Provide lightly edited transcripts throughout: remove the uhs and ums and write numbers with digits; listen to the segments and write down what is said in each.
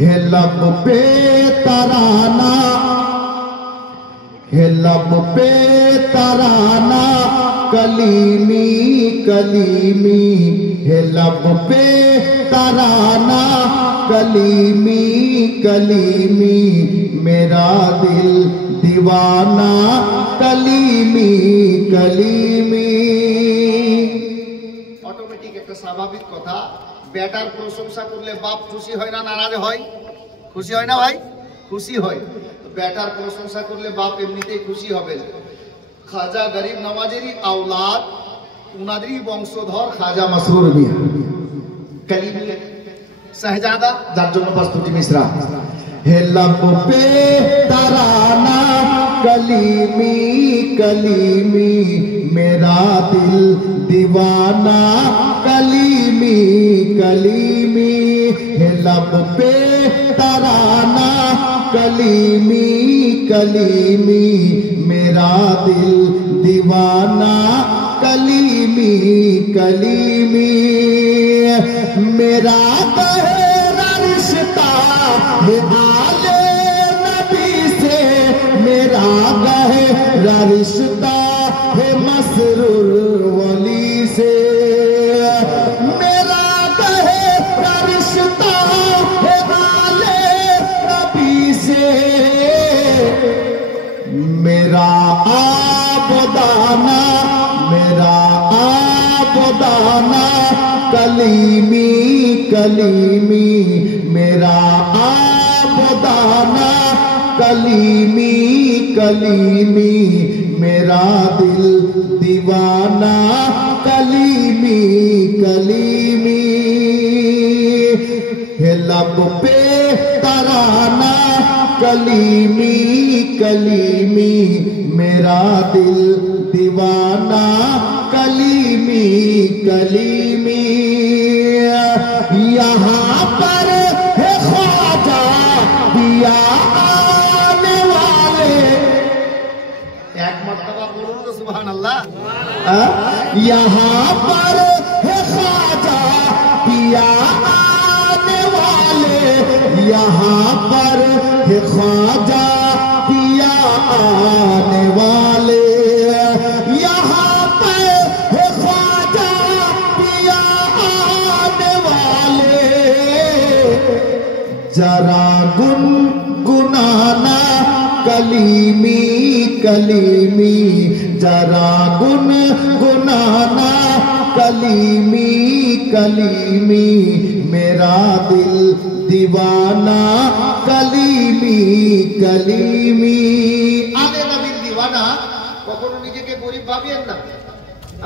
है लब पे तराना, है लब पे तराना कलीमी कलीमी, है लब पे तराना कलीमी कलीमी, मेरा दिल दीवाना कलीमी कलीमी। অটোমেটিক একটা স্বাভাবিক কথা, বেটার প্রশংসা করলে বাপ খুশি হয় না নারাজ হয়? খুশি হয় না ভাই? খুশি হয়। বেটার প্রশংসা করলে বাপ এমনিতেই খুশি হবেন। খাজা গরিব নওয়াজেরই আওলাদ, উনাদেরই বংশধর খাজা মাসরুর মিয়া কলিমি শাহজাদা, যার জন্য প্রস্তুতি মিশ্রা। হে लब पे तराना कलीमी कलीमी, मेरा दिल दीवाना कलीमी कलीमी, है लब पे तराना कलीमी कलीमी, मेरा दिल दीवाना कलीमी कलीमी, मेरा गहरा रिश्ता है आले नबी से, मेरा गहरा रिश्ता है मसरूर वली से, मेरा गहरा रिश्ता है आले नबी से, मेरा आबदाना कलीमी कलीमी, मेरा आबदाना कलीमी कलीमी, मेरा दिल दीवाना कलीमी कलीमी, है लब पे तराना कलीमी कलीमी, मेरा दिल दीवाना कलीमी कलीमी, यहाँ पर है ख्वाजा दिया आने वाले, एक मर्तबा बोलो तो सुभान अल्लाह। यहाँ पर है ख्वाजा दिया आने वाले, यहाँ पर है ख्वाजा दिया आने वाले, यहाँ पर है ख्वाजा दिया आने वाले, जरा गुनगुनाना कलीमी कलीमी, जरा गुनगुनाना कलीमी कलीमी, मेरा दिल दीवाना कलीमी कलीमी। আগে নবীর দিওয়ানা, কখনো নিজেকে গরিব ভাবিয়েন না।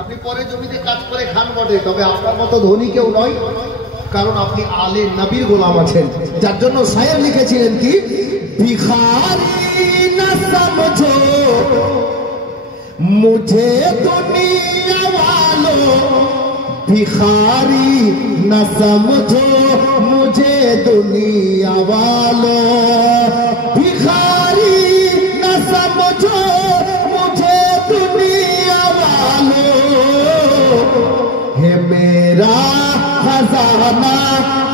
আপনি পরে জমিতে কাজ করে খান বটে, তবে আপনার মতো ধনী কেউ নয়, কারণ আপনি আলে নবীর গোলাম আছেন। যার জন্য শায়ের লিখেছিলেন কি, ভিখারি না সমঝো মুঝে দুনিয়া वालो, भिखारी न समझो मुझे दुनिया वालों, भिखारी न समझो मुझे दुनिया वालों, है मेरा खजाना,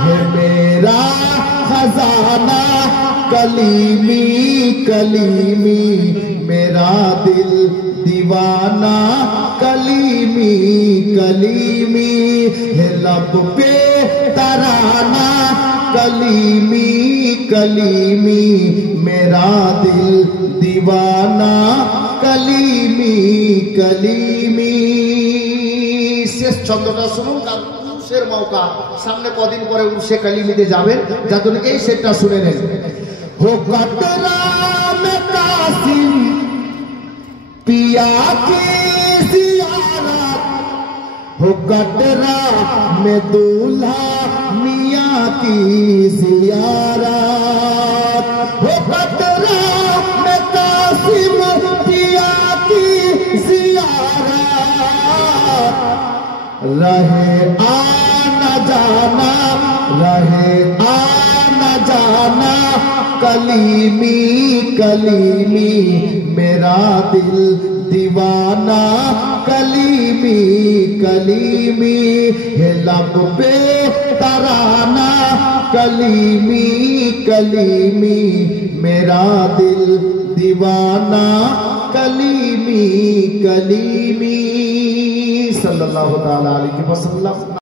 है मेरा खजाना कलीमी कलीमी, मेरा दिल दीवाना कलीमी कलीमी, है लब पे तराना कलीमी कलीमी, मेरा दिल दीवाना कलीमी कलीमी। শেষ ছন্দটা শুনুন, কারণ উরসের মৌকা সামনে, কদিন পরে উরসে কালিমিতে যাবেন, যার জন্য এই সেটটা শুনে নেন। हो कटरा में कासिम पिया की जियारत, हो कटरा में दूल्हा मियाँ की जियारत, हो कटरा में कासिम पिया की जियारत, रहे आना जाना, रहे आना जाना कलीमी कलीमी, मेरा दिल दीवाना कलीमी कलीमी है लब पे तराना कलीमी कलीमी मेरा दिल दीवाना कलीमी कलीमी सल्लल्लाहु ताला अलैहि वसल्लम।